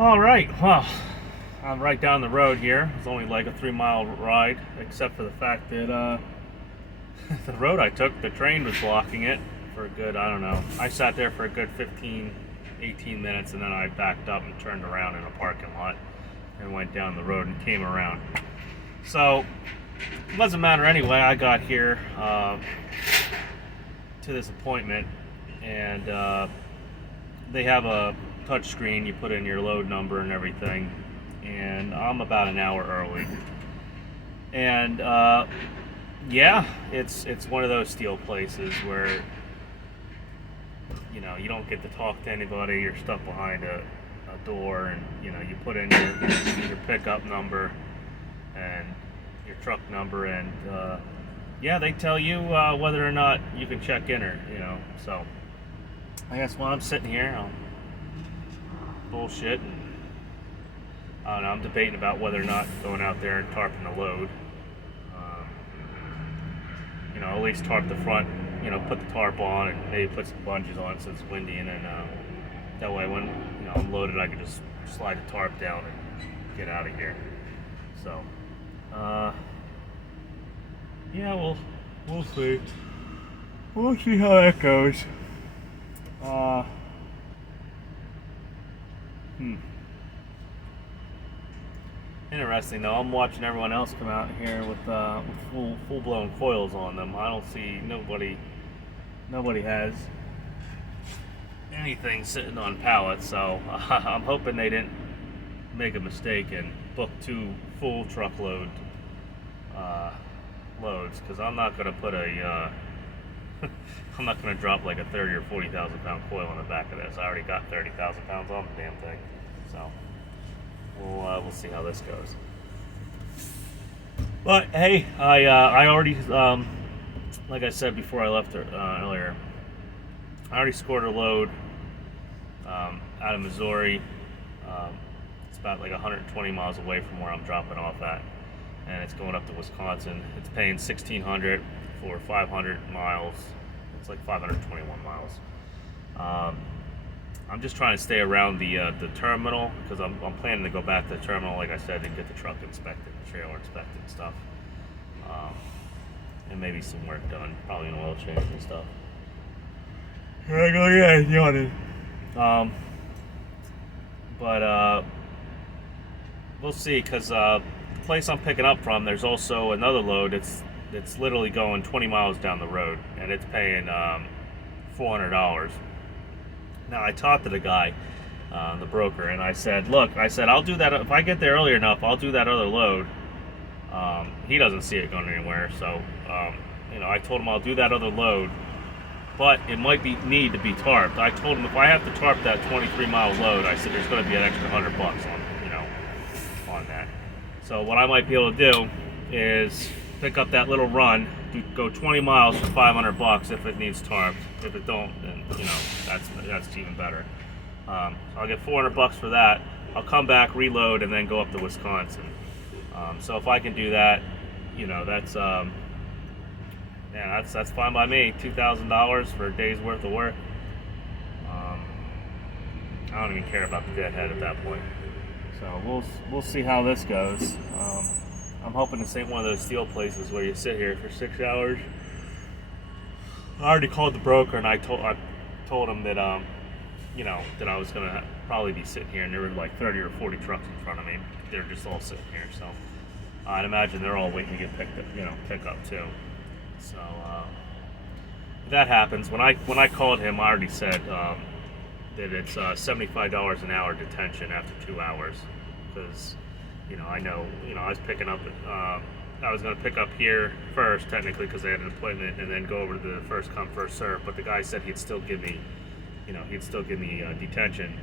All right, well, I'm right down the road here. It's only like a 3 mile ride, except for the fact that the road I took, the train was blocking it for a good, I don't know. I sat there for a good 15, 18 minutes, and then I backed up and turned around in a parking lot and went down the road and came around. So, it doesn't matter anyway. I got here to this appointment, and they have a touch screen. You put in your load number and everything, and I'm about an hour early. And yeah, it's one of those steel places where you don't get to talk to anybody. You're stuck behind a door, and you put in your pickup number and your truck number, and yeah, they tell you whether or not you can check in or so I guess while I'm sitting here, I'll bullshit, and I don't know, I'm debating about whether or not going out there and tarping the load. At least tarp the front, put the tarp on and maybe put some bungees on so it's windy, and then that way when I'm loaded, I can just slide the tarp down and get out of here. So yeah, we'll see. We'll see how that goes. Interesting though. I'm watching everyone else come out here with full blown coils on them. I don't see nobody has anything sitting on pallets. So I'm hoping they didn't make a mistake and book 2 full truckload loads, because I'm not gonna put a I'm not gonna drop like a 30 or 40,000 pound coil on the back of this. I already got 30,000 pounds on the damn thing. So we'll see how this goes. But hey, I already like I said before I left earlier, I already scored a load out of Missouri. It's about like 120 miles away from where I'm dropping off at, and it's going up to Wisconsin. It's paying $1,600 for 500 miles. It's like 521 miles. I'm just trying to stay around the terminal, because I'm planning to go back to the terminal, like I said, and get the truck inspected, the trailer inspected and stuff, and maybe some work done, probably an oil change and stuff. But we'll see, because the place I'm picking up from, there's also another load. It's literally going 20 miles down the road, and it's paying $400. Now, I talked to the guy, the broker, and I said, look, I'll do that. If I get there early enough, I'll do that other load. He doesn't see it going anywhere, so, I told him I'll do that other load, but it might need to be tarped. I told him if I have to tarp that 23-mile load, I said there's going to be an extra $100 on that. So what I might be able to do is pick up that little run, go 20 miles for $500 if it needs tarped. If it don't, then that's even better. So I'll get $400 for that. I'll come back, reload, and then go up to Wisconsin. So if I can do that, that's fine by me. $2,000 for a day's worth of work. I don't even care about the deadhead at that point. So we'll see how this goes. I'm hoping this ain't one of those steel places where you sit here for 6 hours. I already called the broker, and I told him that that I was gonna probably be sitting here, and there were like 30 or 40 trucks in front of me. They're just all sitting here, so I'd imagine they're all waiting to get pick up too. So if that happens, when I called him, I already said that it's $75 an hour detention after 2 hours, because I know I was picking up I was going to pick up here first, technically, because they had an appointment, and then go over to the first come first serve. But the guy said he'd still give me detention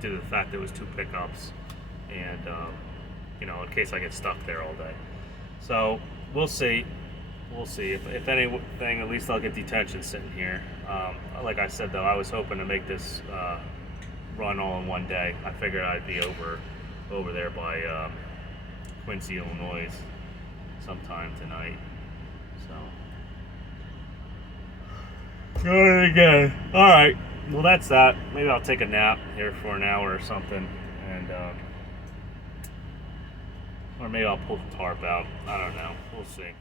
due to the fact there was 2 pickups, and in case I get stuck there all day. So we'll see. If anything, at least I'll get detention sitting here. Like I said, though, I was hoping to make this run all in one day. I figured I'd be over there by Quincy, Illinois, sometime tonight. So go again. All right. Well, that's that. Maybe I'll take a nap here for an hour or something, and or maybe I'll pull the tarp out. I don't know. We'll see.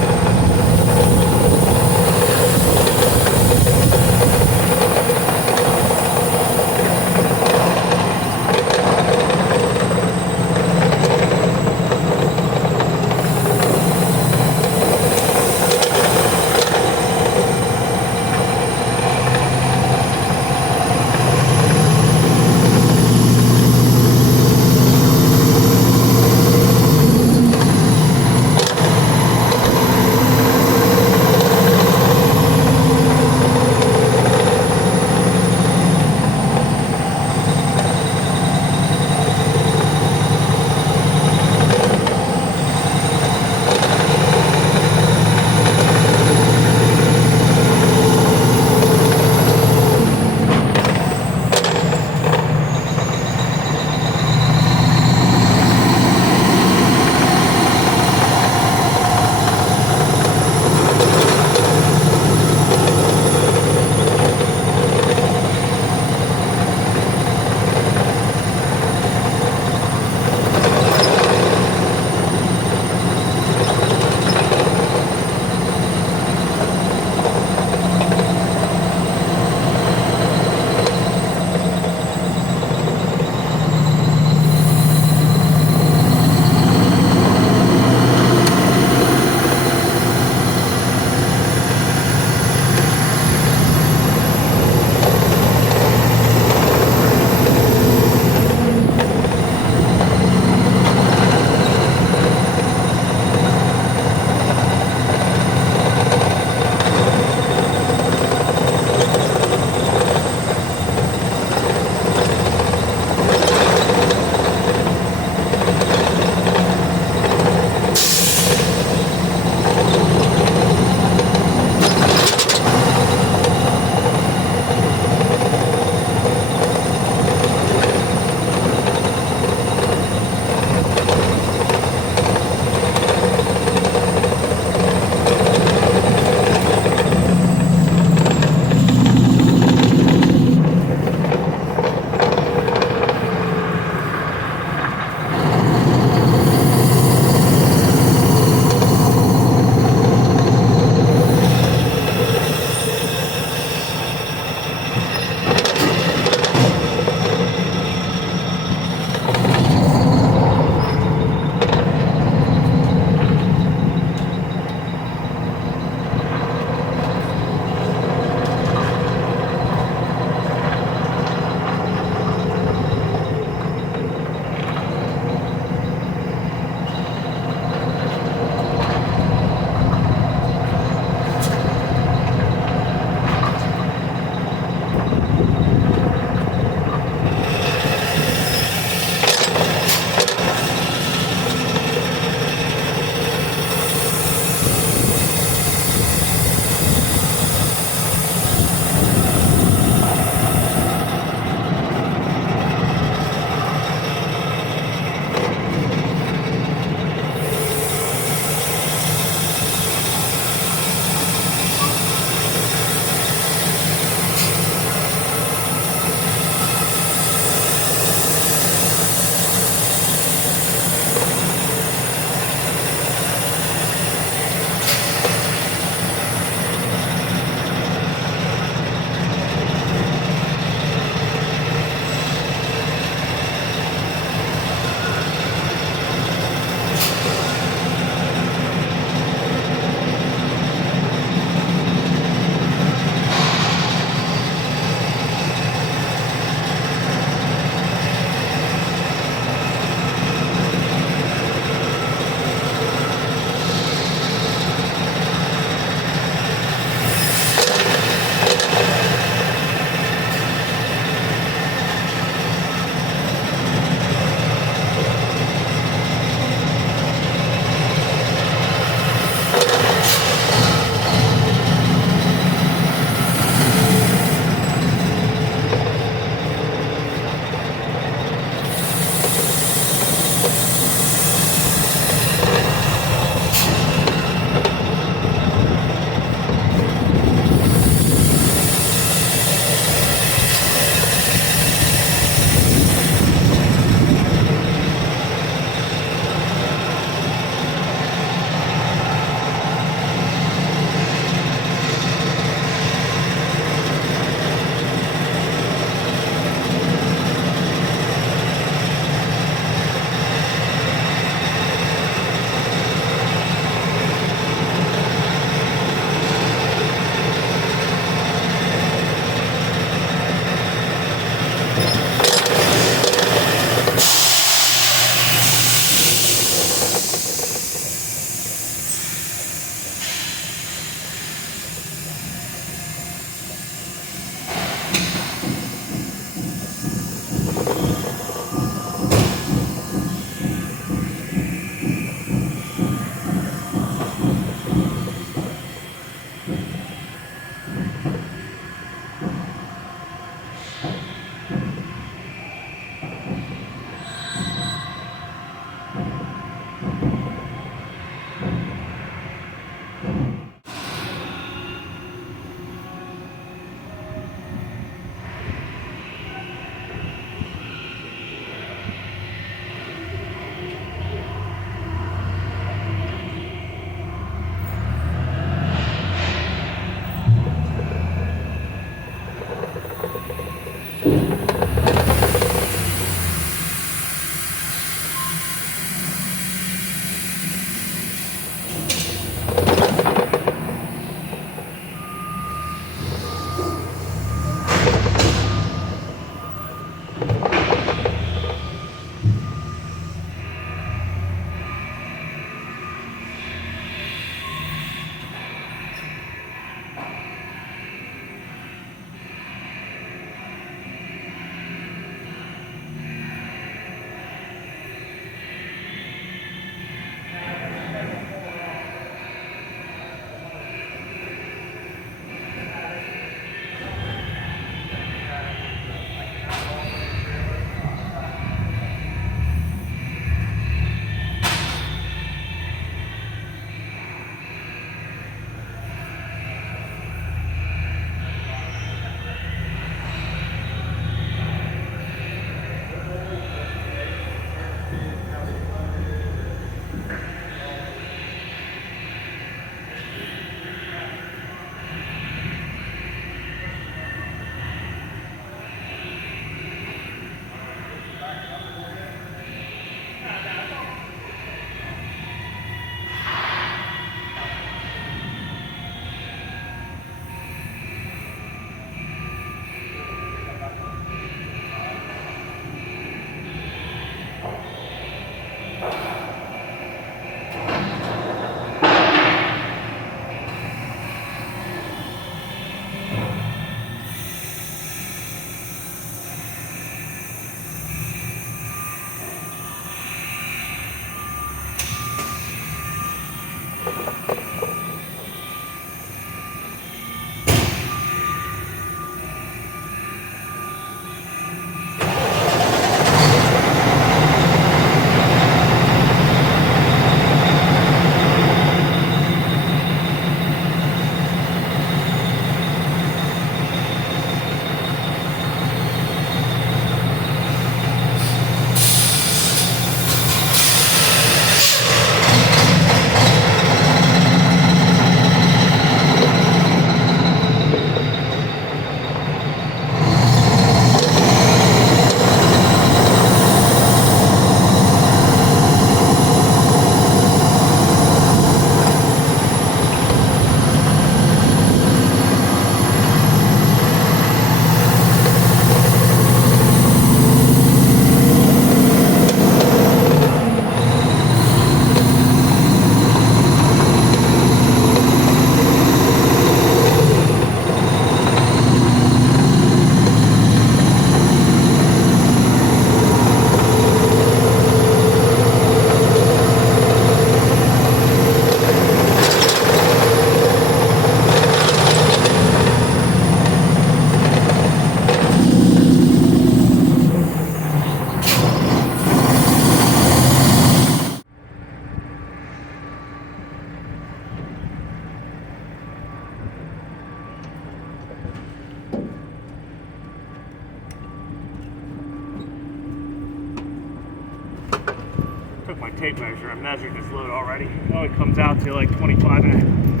tape measure. I measured this load already. It only comes out to like 25 and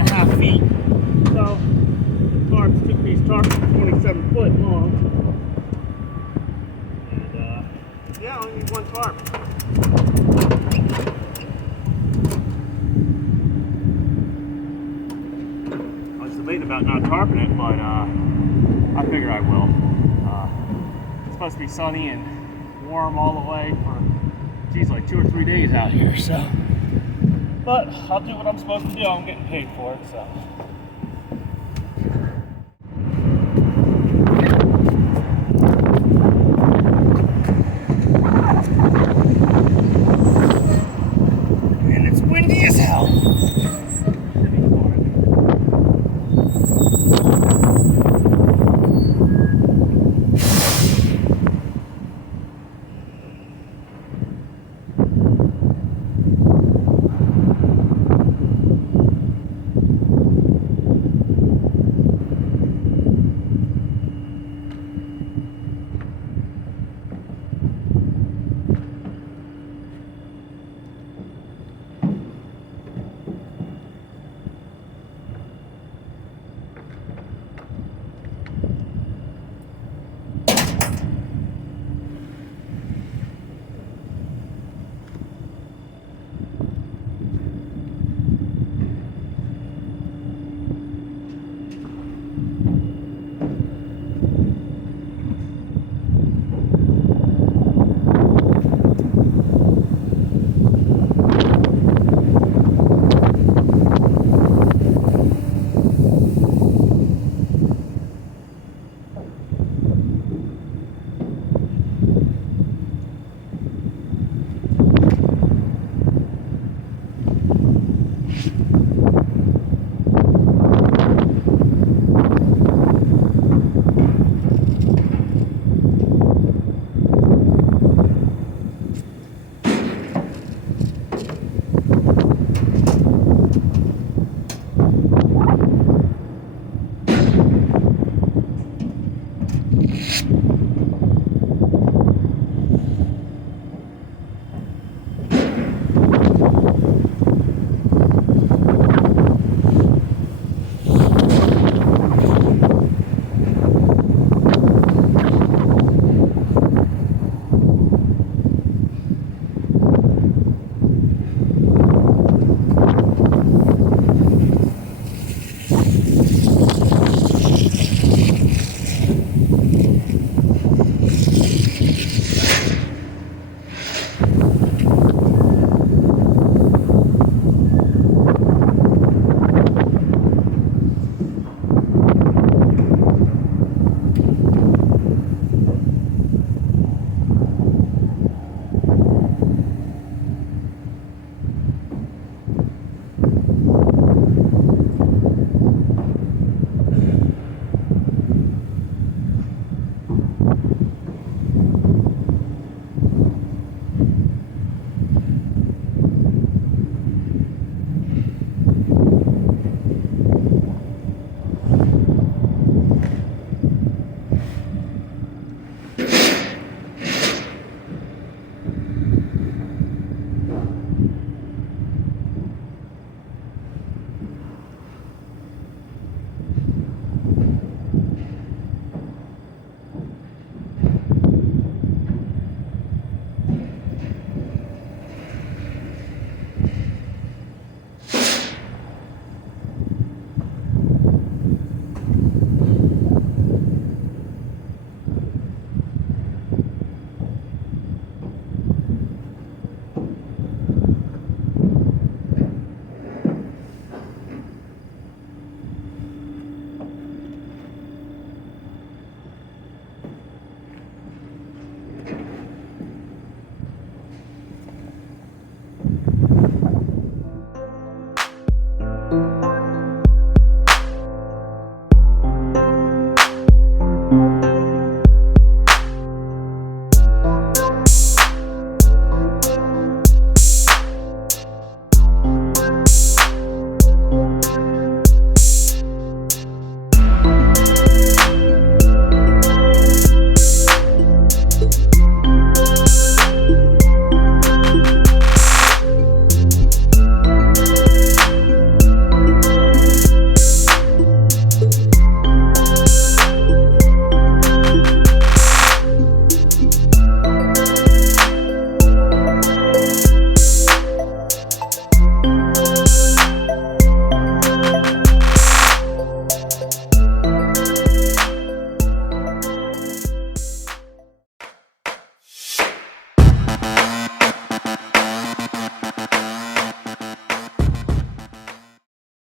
a half feet. So, tarps, two-piece tarp, 27 foot long. And yeah, I only need one tarp. I was debating about not tarping it, but I figure I will. It's supposed to be sunny and warm all the way for, geez, like 2 or 3 days out here, so. But I'll do what I'm supposed to do. I'm getting paid for it, so.